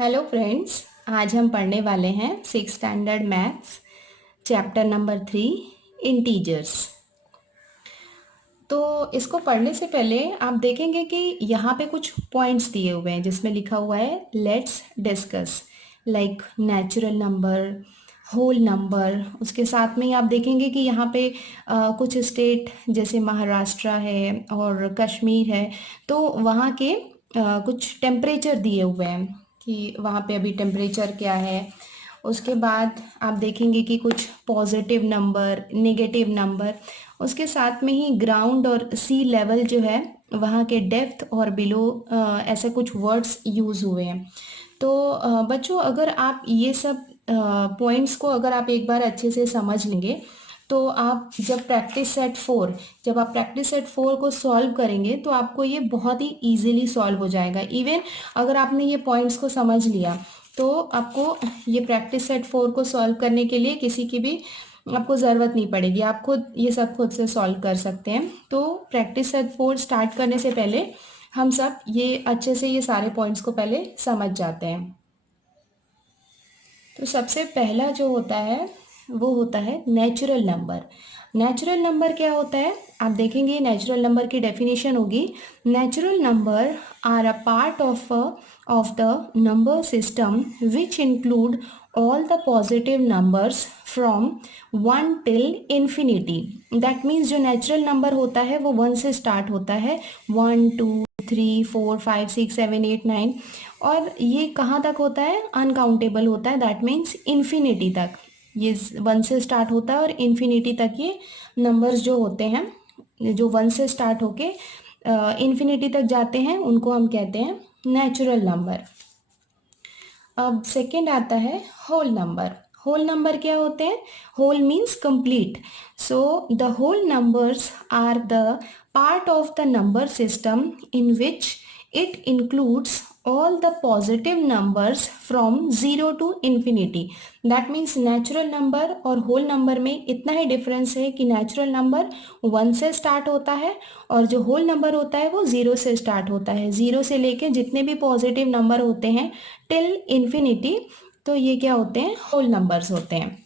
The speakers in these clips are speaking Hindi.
Hello friends. आज हम पढ़ने वाले हैं six standard maths chapter number 3 integers. तो इसको पढ़ने से पहले आप देखेंगे कि यहाँ पे कुछ पॉइंट्स दिए हुए हैं जिसमें लिखा हुआ है let's discuss, like natural number, whole number. उसके साथ में ही आप देखेंगे कि यहाँ पे कुछ स्टेट जैसे महाराष्ट्र है और कश्मीर है, तो वहाँ के कुछ टेम्परेचर दिए हुए हैं कि वहाँ पे अभी टेम्परेचर क्या है। उसके बाद आप देखेंगे कि कुछ पॉजिटिव नंबर, नेगेटिव नंबर। उसके साथ में ही ग्राउंड और सी लेवल जो है वहाँ के डेप्थ और बिलो ऐसे कुछ वर्ड्स यूज़ हुए हैं। तो बच्चों, अगर आप ये सब पॉइंट्स को अगर आप एक बार अच्छे से समझ लेंगे तो आप जब आप प्रैक्टिस सेट 4 को सॉल्व करेंगे तो आपको ये बहुत ही इजीली सॉल्व हो जाएगा। इवन अगर आपने ये पॉइंट्स को समझ लिया तो आपको ये प्रैक्टिस सेट 4 को सॉल्व करने के लिए किसी की भी आपको ज़रूरत नहीं पड़ेगी। आप खुद ये सब खुद से सॉल्व कर सकते हैं। तो प्रैक्टिस सेट 4 स्टार्ट करने से पहले हम सब ये अच्छे से ये सारे पॉइंट्स को पहले समझ जाते हैं। तो सबसे पहला जो होता है वो होता है नेचुरल नंबर। नेचुरल नंबर क्या होता है आप देखेंगे। नेचुरल नंबर की डेफिनेशन होगी, natural number are a part of the number system which include all the positive numbers from 1 till infinity. That means जो नेचुरल नंबर होता है वो 1 से स्टार्ट होता है, 1 2 3 4 5 6 7 8 9, और ये कहाँ तक होता है, अनकाउंटेबल होता है। दैट मीन्स इन्फिनिटी तक ये 1 से स्टार्ट होता है और इन्फिनिटी तक ये नंबर्स जो होते हैं, जो 1 से स्टार्ट होके इन्फिनिटी तक जाते हैं, उनको हम कहते हैं नेचुरल नंबर। अब सेकेंड आता है होल नंबर। होल नंबर क्या होते हैं? Whole means complete. So the whole numbers are the part of the number system in which it includes all the positive numbers from 0 to infinity. That means natural number और whole number में इतना ही difference है कि natural number 1 से start होता है और जो whole number होता है वो 0 से start होता है। 0 से लेके जितने भी positive number होते हैं till infinity, तो ये क्या होते हैं? whole numbers होते हैं।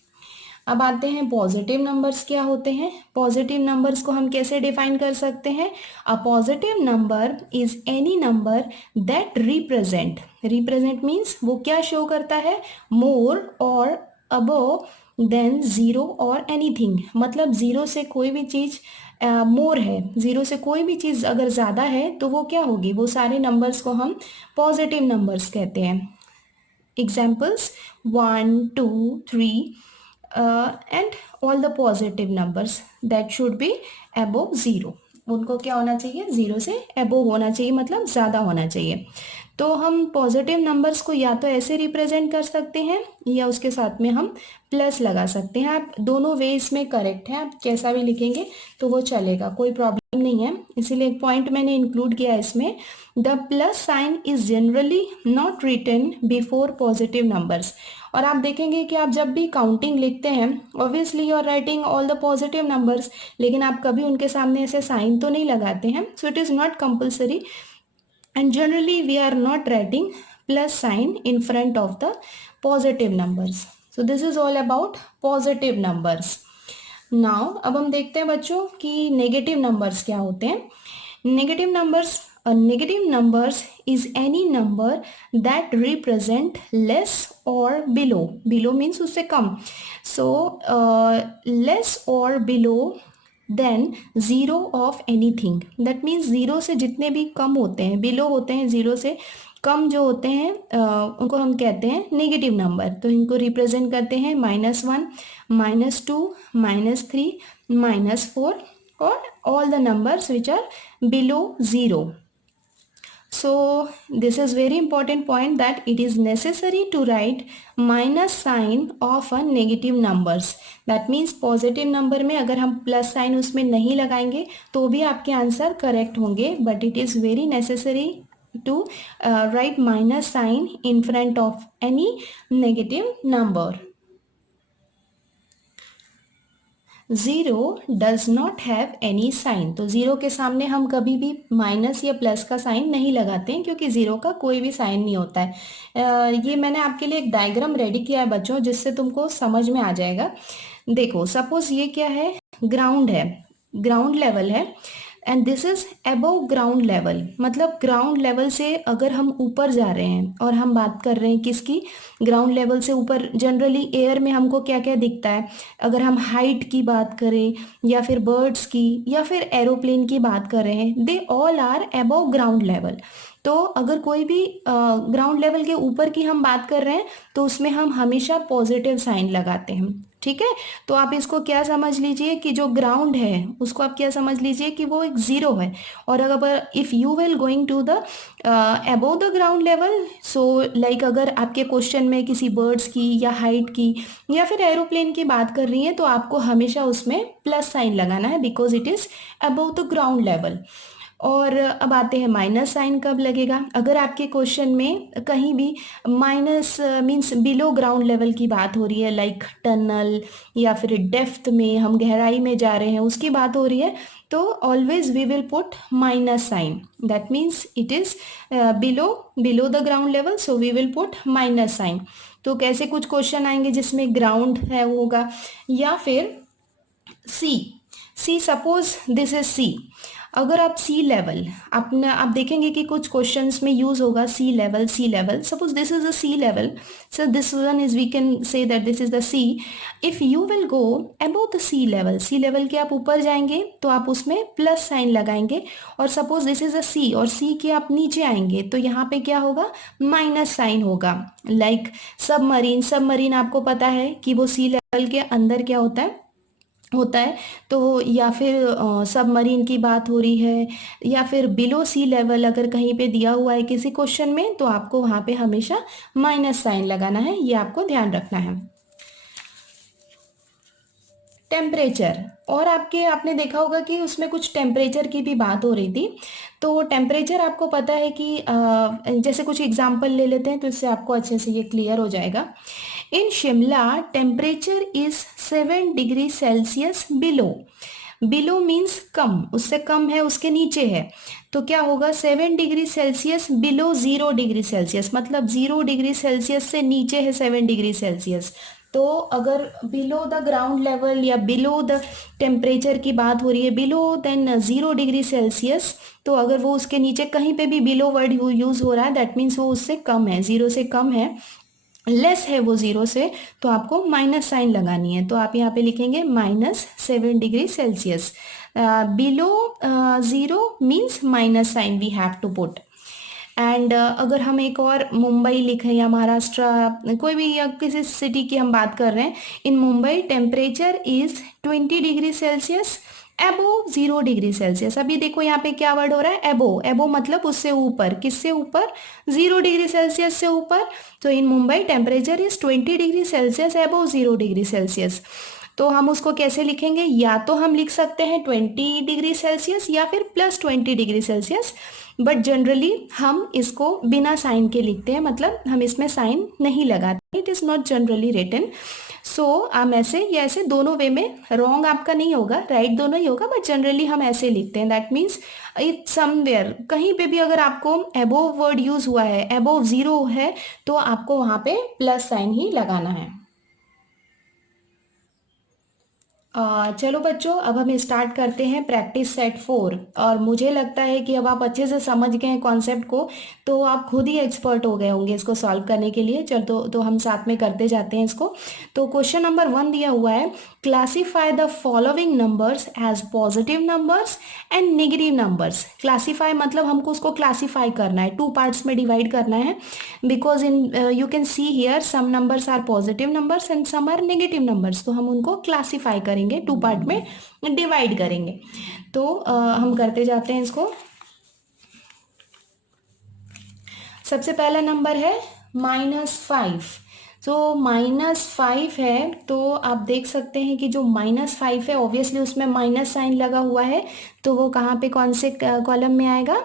अब आते हैं पॉजिटिव नंबर्स क्या होते हैं। पॉजिटिव नंबर्स को हम कैसे डिफाइन कर सकते हैं? A positive number is any number that represent means वो क्या शो करता है? मोर और अबव देन जीरो और एनीथिंग। मतलब जीरो से कोई भी चीज मोर है, जीरो से कोई भी चीज अगर ज्यादा है तो वो क्या होगी? वो सारे नंबर्स को हम पॉजिटिव नंबर्स कहते हैं। Examples 1 2 3 and all the positive numbers that should be above 0, उनको क्या होना चाहिए? 0 से above होना चाहिए, मतलब ज़्यादा होना चाहिए। तो हम पॉजिटिव नंबर्स को या तो ऐसे रिप्रेजेंट कर सकते हैं या उसके साथ में हम प्लस लगा सकते हैं। आप दोनों वे इसमें करेक्ट है, आप कैसा भी लिखेंगे तो वो चलेगा, कोई प्रॉब्लम नहीं है। इसीलिए एक पॉइंट मैंने इंक्लूड किया इसमें, the plus sign is generally not written before positive numbers. और आप देखेंगे कि आप जब भी काउंटिंग लिखते हैं, obviously you are writing all the positive numbers, लेकिन आप कभी उनके सामने ऐसे साइन तो नहीं लगाते हैं। So it is not compulsory and generally we are not writing plus sign in front of the positive numbers. So this is all about positive numbers. Now अब हम देखते हैं बच्चों कि नेगेटिव नंबर्स क्या होते हैं। Negative numbers is any number that represent less or below means उससे कम। So less or below than zero of anything. That means zero से जितने भी कम होते हैं, बिलो होते हैं, ज़ीरो से कम जो होते हैं उनको हम कहते हैं नेगेटिव नंबर। तो इनको रिप्रेजेंट करते हैं -1 -2 -3 -4 और all the numbers which are below zero. So this is very important point that it is necessary to write minus sign of a negative numbers. That means positive number में अगर हम plus sign उसमें नहीं लगाएंगे तो भी आपके आंसर करेक्ट होंगे, but it is very necessary to write minus sign in front of any negative number. Zero does not have any sign. तो ज़ीरो के सामने हम कभी भी माइनस या प्लस का साइन नहीं लगाते हैं, क्योंकि ज़ीरो का कोई भी साइन नहीं होता है। ये मैंने आपके लिए एक डायग्राम रेडी किया है बच्चों, जिससे तुमको समझ में आ जाएगा। देखो सपोज ये क्या है, ग्राउंड है, ग्राउंड लेवल है, and this is above ground level. मतलब ग्राउंड लेवल से अगर हम ऊपर जा रहे हैं, और हम बात कर रहे हैं किसकी, ग्राउंड लेवल से ऊपर। जनरली एयर में हमको क्या क्या दिखता है, अगर हम हाइट की बात करें, या फिर बर्ड्स की, या फिर एरोप्लेन की बात कर रहे हैं, they all are above ground level. तो अगर कोई भी ग्राउंड लेवल के ऊपर की हम बात कर रहे हैं, तो उसमें हम हमेशा पॉजिटिव साइन लगाते हैं। ठीक है, तो आप इसको क्या समझ लीजिए कि जो ग्राउंड है उसको आप क्या समझ लीजिए कि वो एक ज़ीरो है। और अगर if you will going to the above the ground level, so like अगर आपके क्वेश्चन में किसी बर्ड्स की या हाइट की या फिर एरोप्लेन की बात कर रही है, तो आपको हमेशा उसमें प्लस साइन लगाना है, because it is above the ground level. और अब आते हैं माइनस साइन कब लगेगा। अगर आपके क्वेश्चन में कहीं भी minus means below ground level की बात हो रही है, लाइक टनल या फिर डेप्थ में हम गहराई में जा रहे हैं उसकी बात हो रही है, तो always we will put minus sign. That means it is below below the ground level, so we will put minus sign. तो कैसे कुछ क्वेश्चन आएंगे जिसमें ग्राउंड है वो होगा, या फिर सी, सी सपोज दिस इज सी। अगर आप सी लेवल, आपने आप देखेंगे कि कुछ क्वेश्चंस में यूज होगा C level, C level. Suppose this is a C level, so this one is, we can say that this is the C. If you will go about the C level, C level के आप ऊपर जाएंगे तो आप उसमें प्लस साइन लगाएंगे। और सपोज दिस इज अ सी, और सी के आप नीचे आएंगे तो यहाँ पे क्या होगा, माइनस साइन होगा। लाइक सबमरीन, सबमरीन आपको पता है कि वो सी लेवल के अंदर क्या होता है। तो या फिर सबमरीन की बात हो रही है, या फिर बिलो सी लेवल अगर कहीं पे दिया हुआ है किसी क्वेश्चन में, तो आपको वहाँ पे हमेशा माइनस साइन लगाना है, ये आपको ध्यान रखना है। टेम्परेचर, और आपने देखा होगा कि उसमें कुछ टेम्परेचर की भी बात हो रही थी। तो टेम्परेचर आपको पता है कि जैसे कुछ एग्जांपल ले लेते हैं तो इससे आपको अच्छे से ये क्लियर हो जाएगा। In Shimla temperature is 7 degree Celsius below. Below means कम, उससे कम है, उसके नीचे है। तो क्या होगा, 7 degree Celsius below 0 degree Celsius, मतलब 0 डिग्री सेल्सियस से नीचे है 7 डिग्री सेल्सियस। तो अगर बिलो द ग्राउंड लेवल या बिलो द टेम्परेचर की बात हो रही है, बिलो देन 0 डिग्री सेल्सियस, तो अगर वो उसके नीचे कहीं पे भी बिलो वर्ड यूज हो रहा है, दैट मीन्स वो उससे कम है, 0 से कम है, लेस है वो 0 से, तो आपको माइनस साइन लगानी है। तो आप यहाँ पे लिखेंगे -7 degree Celsius. Below 0 means minus sign we have to put. एंड अगर हम एक और मुंबई लिखें या महाराष्ट्र, कोई भी या किसी सिटी की हम बात कर रहे हैं, in Mumbai temperature is 20 degree Celsius above 0 degree Celsius. अभी देखो यहाँ पे क्या वर्ड हो रहा है, एबो। एबो मतलब उससे ऊपर, किससे ऊपर, 0 डिग्री सेल्सियस से ऊपर। तो in Mumbai temperature is 20 degree Celsius above 0 degree Celsius. तो हम उसको कैसे लिखेंगे, या तो हम लिख सकते हैं 20 डिग्री सेल्सियस या फिर +20 डिग्री सेल्सियस, बट जनरली हम इसको बिना साइन के लिखते हैं, मतलब हम इसमें साइन नहीं लगाते। It is not generally written. So हम ऐसे या ऐसे दोनों वे में, रॉन्ग आपका नहीं होगा, राइट दोनों ही होगा, बट जनरली हम ऐसे लिखते हैं। दैट मीन्स इट समवेयर, कहीं पे भी अगर आपको अबोव वर्ड यूज हुआ है, अबोव 0 है, तो आपको वहाँ पे प्लस साइन ही लगाना है। चलो बच्चों, अब हम स्टार्ट करते हैं प्रैक्टिस सेट 4। और मुझे लगता है कि अब आप अच्छे से समझ गए हैं कॉन्सेप्ट को, तो आप खुद ही एक्सपर्ट हो गए होंगे इसको सॉल्व करने के लिए। चल तो हम साथ में करते जाते हैं इसको। तो क्वेश्चन नंबर 1 दिया हुआ है, classify the following numbers as positive numbers and negative numbers. Classify मतलब हमको उसको क्लासीफाई करना है, 2 पार्ट्स में डिवाइड करना है, because in you can see here some numbers are positive numbers and some are negative numbers. तो हम उनको क्लासीफाई करेंगे, 2 पार्ट में डिवाइड करेंगे। तो हम करते जाते हैं इसको। सबसे पहला नंबर है -5। तो -5 है, तो आप देख सकते हैं कि जो -5 है, ऑब्वियसली उसमें माइनस साइन लगा हुआ है, तो वो कहाँ पे, कौन से कॉलम में आएगा,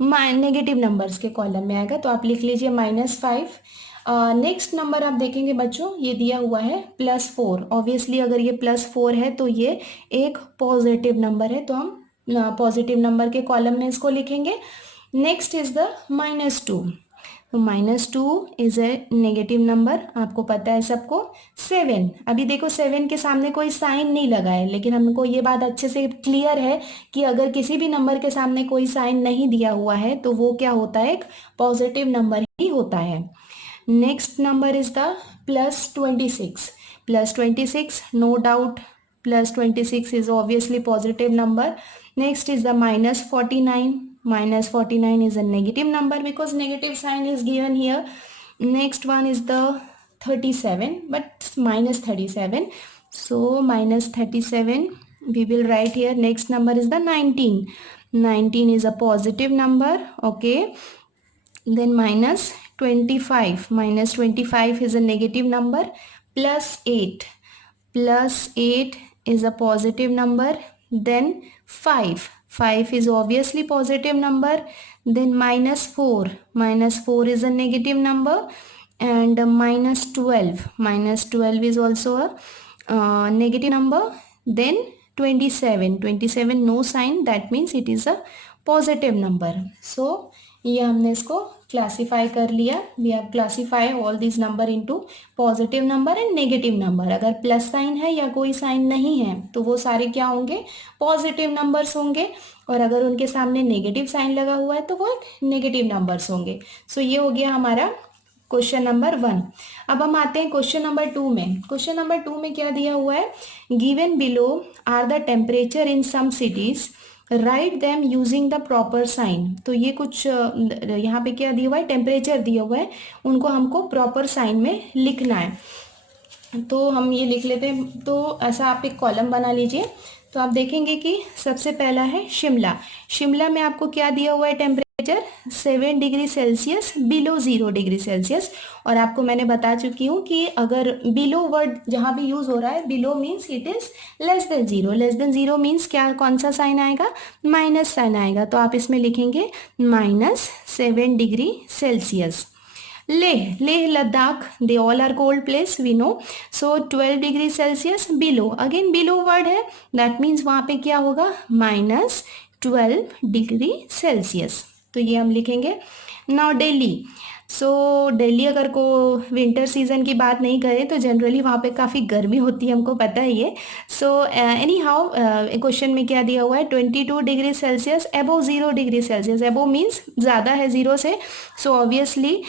नेगेटिव नंबर्स के कॉलम में आएगा। तो आप लिख लीजिए -5। नेक्स्ट नंबर आप देखेंगे बच्चों, ये दिया हुआ है +4। ऑब्वियसली अगर ये +4 है तो ये एक पॉजिटिव नंबर है, तो हम पॉजिटिव नंबर के कॉलम में इसको लिखेंगे। Next is the -2। तो -2 इज ए नेगेटिव नंबर, आपको पता है सबको। 7, अभी देखो 7 के सामने कोई साइन नहीं लगा है, लेकिन हमको ये बात अच्छे से क्लियर है कि अगर किसी भी नंबर के सामने कोई साइन नहीं दिया हुआ है तो वो क्या होता है, एक पॉजिटिव नंबर ही होता है। Next number is the +26। +26, no doubt +26 is obviously positive number. Next is the -49. -49 is a negative number because negative sign is given here. Next one is the 37, but -37. So -37 we will write here. Next number is the 19. 19 is a positive number. Okay. Then -25. -25 is a negative number. +8. +8 is a positive number. Then 5. 5 is obviously positive number. Then -4. -4 is a negative number. And -12. -12 is also a negative number. Then 27. 27 no sign, that means it is a positive number. So ये हमने इसको क्लासीफाई कर लिया। We have classify all this number into positive number and negative number. अगर प्लस साइन है या कोई साइन नहीं है तो वो सारे क्या होंगे, पॉजिटिव नंबर्स होंगे, और अगर उनके सामने नेगेटिव साइन लगा हुआ है तो वो नेगेटिव नंबर्स होंगे। सो ये हो गया हमारा क्वेश्चन नंबर 1। अब हम आते हैं क्वेश्चन नंबर 2 में। क्वेश्चन नंबर 2 में क्या दिया हुआ है, given below are the temperature in some cities, write them using the proper sign. तो ये कुछ यहाँ पे क्या दिया हुआ है, टेम्परेचर दिया हुआ है, उनको हमको प्रॉपर साइन में लिखना है। तो हम ये लिख लेते हैं। तो ऐसा आप एक कॉलम बना लीजिए। तो आप देखेंगे कि सबसे पहला है शिमला। शिमला में आपको क्या दिया हुआ है, temperature 7 degree Celsius below 0 degree Celsius. और आपको मैंने बता चुकी हूँ कि अगर बिलो वर्ड जहाँ भी यूज हो रहा है, below means it is less than 0। Less than 0 means क्या, कौन सा साइन आएगा, माइनस साइन आएगा। तो आप इसमें लिखेंगे -7 degree Celsius. Leh, Leh Ladakh, they all are cold place we know. So 12 degree Celsius below, again below word है, दैट मीन्स वहाँ पे क्या होगा, -12 डिग्री सेल्सियस। तो ये हम लिखेंगे। नाउ दिल्ली। सो दिल्ली अगर को विंटर सीजन की बात नहीं करें तो जनरली वहाँ पे काफ़ी गर्मी होती है, हमको पता है ये। सो एनी हाउ क्वेश्चन में क्या दिया हुआ है, 22 degree Celsius above 0 degree Celsius. एबो मीन्स ज़्यादा है 0 से, सो ऑब्वियसली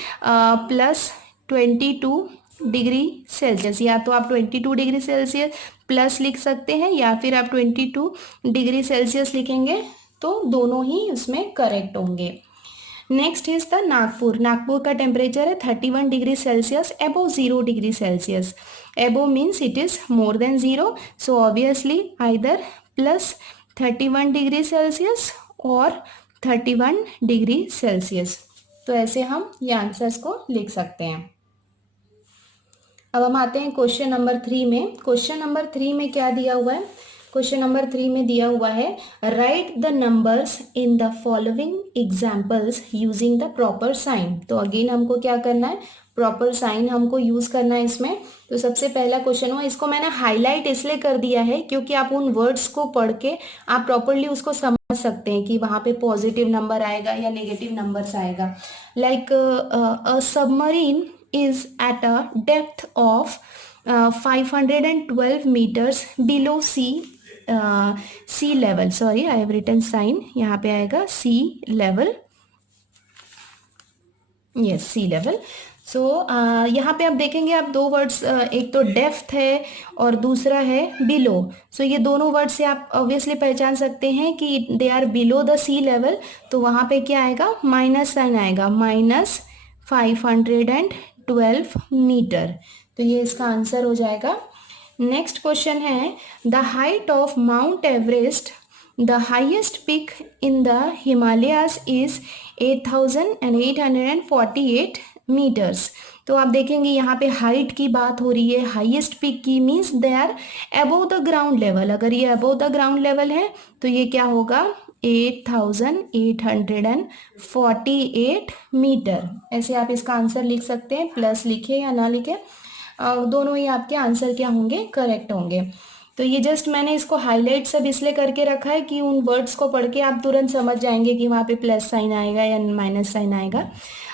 +22 डिग्री सेल्सियस। या तो आप 22 डिग्री सेल्सियस प्लस लिख सकते हैं या फिर आप 22 डिग्री सेल्सियस लिखेंगे, तो दोनों ही उसमें करेक्ट होंगे। Next is the Nagpur. Nagpur का टेम्परेचर है 31 degree Celsius above 0 degree Celsius. एबो means it is more than 0, so obviously either +31 degree Celsius और 31 डिग्री सेल्सियस। तो ऐसे हम ये आंसर्स को लिख सकते हैं। अब हम आते हैं क्वेश्चन नंबर 3 में। क्वेश्चन नंबर 3 में क्या दिया हुआ है, क्वेश्चन नंबर 3 में दिया हुआ है, write the numbers in the following examples using the proper sign. तो अगेन हमको क्या करना है, प्रॉपर साइन हमको यूज करना है इसमें। तो सबसे पहला क्वेश्चन हुआ, इसको मैंने हाईलाइट इसलिए कर दिया है क्योंकि आप उन वर्ड्स को पढ़ के आप प्रॉपरली उसको समझ सकते हैं कि वहाँ पे पॉजिटिव नंबर आएगा या नेगेटिव नंबर्स आएगा। Like a submarine is at a depth of 512 meters below sea level. Sorry, I have written sign, यहाँ पे आएगा sea level, yes sea level. So यहाँ पे आप देखेंगे, आप दो वर्ड्स, एक तो डेप्थ है और दूसरा है बिलो। सो ये दोनों वर्ड से आप ऑब्वियसली पहचान सकते हैं कि they are below the C level. तो वहाँ पे क्या आएगा, माइनस साइन आएगा, -512 मीटर। तो ये इसका आंसर हो जाएगा। नेक्स्ट क्वेश्चन है, the height of Mount Everest, the highest peak in the Himalayas is 8848 meters. तो आप देखेंगे यहाँ पे हाइट की बात हो रही है, हाईएस्ट पीक की, means they are above the ground level. अगर ये अबोव द ग्राउंड लेवल है तो ये क्या होगा, 8,848 मीटर। ऐसे आप इसका आंसर लिख सकते हैं, प्लस लिखे या ना लिखे, दोनों ही आपके आंसर क्या होंगे, करेक्ट होंगे। तो ये जस्ट मैंने इसको हाईलाइट सब इसलिए करके रखा है कि उन वर्ड्स को पढ़ के आप तुरंत समझ जाएंगे कि वहाँ पे प्लस साइन आएगा या माइनस साइन आएगा।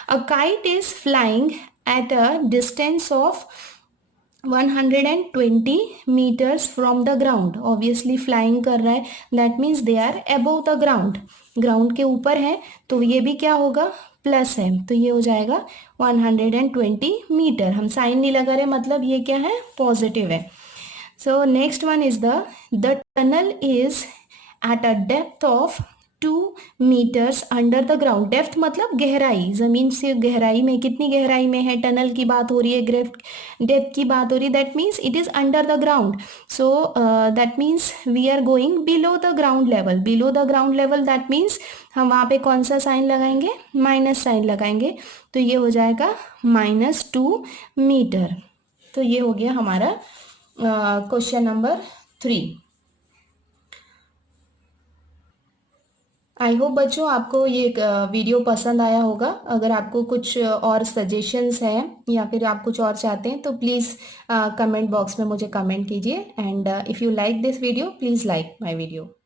A kite is flying at a distance of 120 meters from the ground। Obviously flying कर रहा है, that means they are above the ground, ground के ऊपर है, तो ये भी क्या होगा, प्लस है, तो ये हो जाएगा 120 मीटर। हम साइन नहीं लगा रहे, मतलब ये क्या है, पॉजिटिव है। So next one is the tunnel is at a depth of 2 meters under the ground. Depth मतलब गहराई, जमीन से गहराई में, कितनी गहराई में है, टनल की बात हो रही है, डेप्थ की बात हो रही है, that means it is under the ground. So that means we are going below the ground level. Below the ground level that means हम वहाँ पे कौन सा साइन लगाएंगे, माइनस साइन लगाएंगे, तो ये हो जाएगा -2 मीटर। तो ये हो गया हमारा क्वेश्चन नंबर 3। आई होप बच्चों आपको ये वीडियो पसंद आया होगा। अगर आपको कुछ और सजेशंस हैं या फिर आप कुछ और चाहते हैं तो प्लीज़ कमेंट बॉक्स में मुझे कमेंट कीजिए। And if you like this video please like my video.